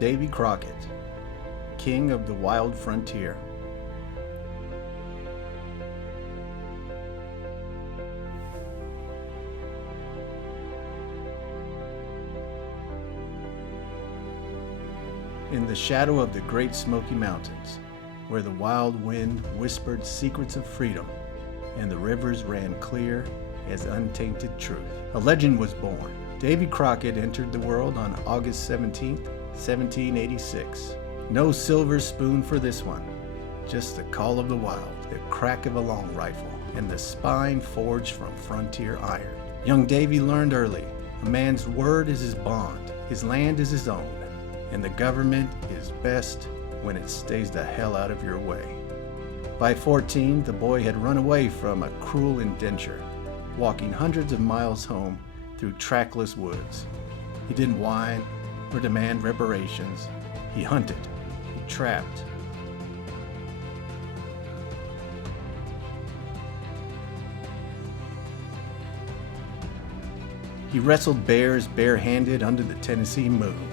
Davy Crockett, king of the wild frontier. In the shadow of the Great Smoky Mountains, where the wild wind whispered secrets of freedom and the rivers ran clear as untainted truth, a legend was born. Davy Crockett entered the world on August 17, 1786. No silver spoon for this one, just the call of the wild, the crack of a long rifle, and the spine forged from frontier iron. Young Davy learned early, a man's word is his bond, his land is his own, and the government is best when it stays the hell out of your way. By 14, the boy had run away from a cruel indenture, walking hundreds of miles home through trackless woods. He didn't whine or demand reparations. He hunted, he trapped. He wrestled bears barehanded under the Tennessee moon.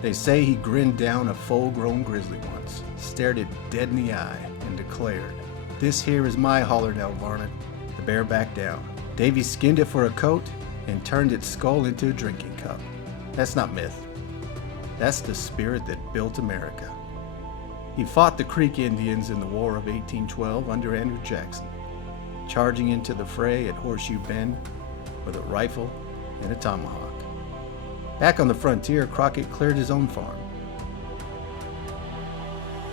They say he grinned down a full-grown grizzly once, stared it dead in the eye, and declared, "This here is my holler now, varmint." The bear backed down. Davy skinned it for a coat and turned its skull into a drinking cup. That's not myth. That's the spirit that built America. He fought the Creek Indians in the War of 1812 under Andrew Jackson, charging into the fray at Horseshoe Bend with a rifle and a tomahawk. Back on the frontier, Crockett cleared his own farm,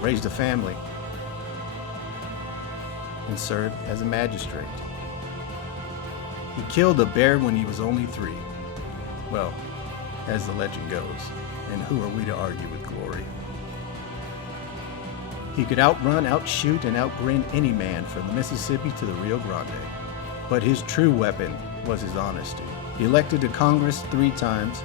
raised a family, and served as a magistrate. He killed a bear when he was only 3. Well, as the legend goes, and who are we to argue with glory? He could outrun, outshoot, and outgrin any man from the Mississippi to the Rio Grande. But his true weapon was his honesty. Elected to Congress 3 times,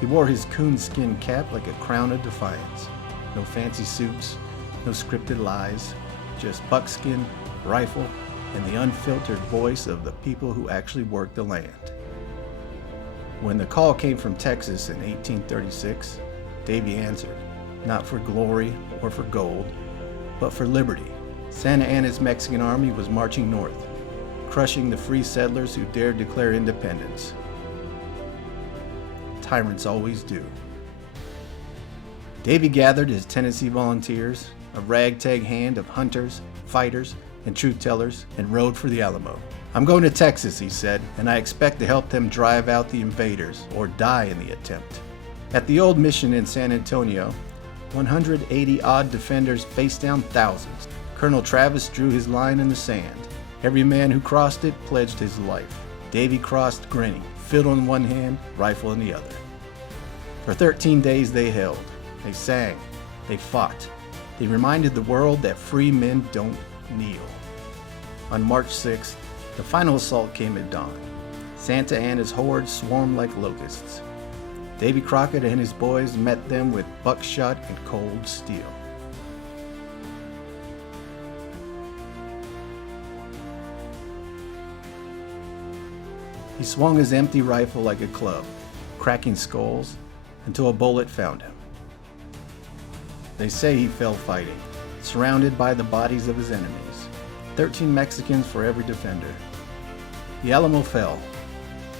he wore his coonskin cap like a crown of defiance. No fancy suits, no scripted lies, just buckskin, rifle, and the unfiltered voice of the people who actually worked the land. When the call came from Texas in 1836, Davy answered, not for glory or for gold, but for liberty. Santa Anna's Mexican army was marching north, crushing the free settlers who dared declare independence. Tyrants always do. Davy gathered his Tennessee volunteers, a ragtag hand of hunters, fighters, and truth tellers, and rode for the Alamo. "I'm going to Texas," he said, "and I expect to help them drive out the invaders or die in the attempt." At the old mission in San Antonio, 180-odd defenders faced down thousands. Colonel Travis drew his line in the sand. Every man who crossed it pledged his life. Davy crossed grinning, fiddle in one hand, rifle in the other. For 13 days they held. They sang. They fought. They reminded the world that free men don't kneel. On March 6th, the final assault came at dawn. Santa Anna's hordes swarmed like locusts. Davy Crockett and his boys met them with buckshot and cold steel. He swung his empty rifle like a club, cracking skulls until a bullet found him. They say he fell fighting, surrounded by the bodies of his enemies, 13 Mexicans for every defender. The Alamo fell,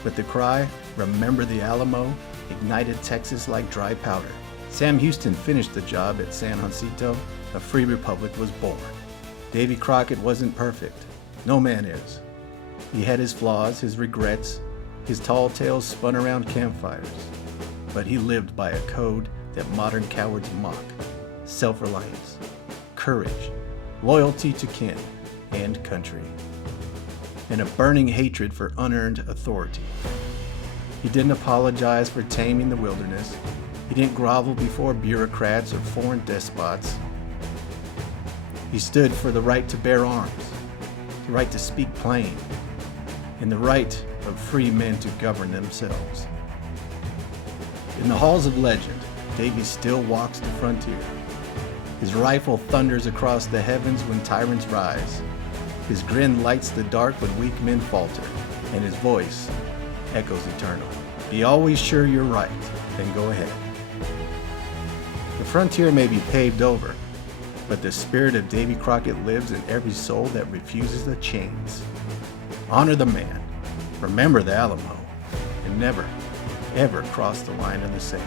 but the cry, "Remember the Alamo," ignited Texas like dry powder. Sam Houston finished the job at San Jacinto. A free republic was born. Davy Crockett wasn't perfect. No man is. He had his flaws, his regrets, his tall tales spun around campfires. But he lived by a code that modern cowards mock: self-reliance, courage, loyalty to kin and country, and a burning hatred for unearned authority. He didn't apologize for taming the wilderness. He didn't grovel before bureaucrats or foreign despots. He stood for the right to bear arms, the right to speak plain, and the right of free men to govern themselves. In the halls of legend, Davy still walks the frontier. His rifle thunders across the heavens when tyrants rise. His grin lights the dark when weak men falter, and his voice echoes eternal. Be always sure you're right, then go ahead. The frontier may be paved over, but the spirit of Davy Crockett lives in every soul that refuses the chains. Honor the man, remember the Alamo, and never, ever cross the line in the sand.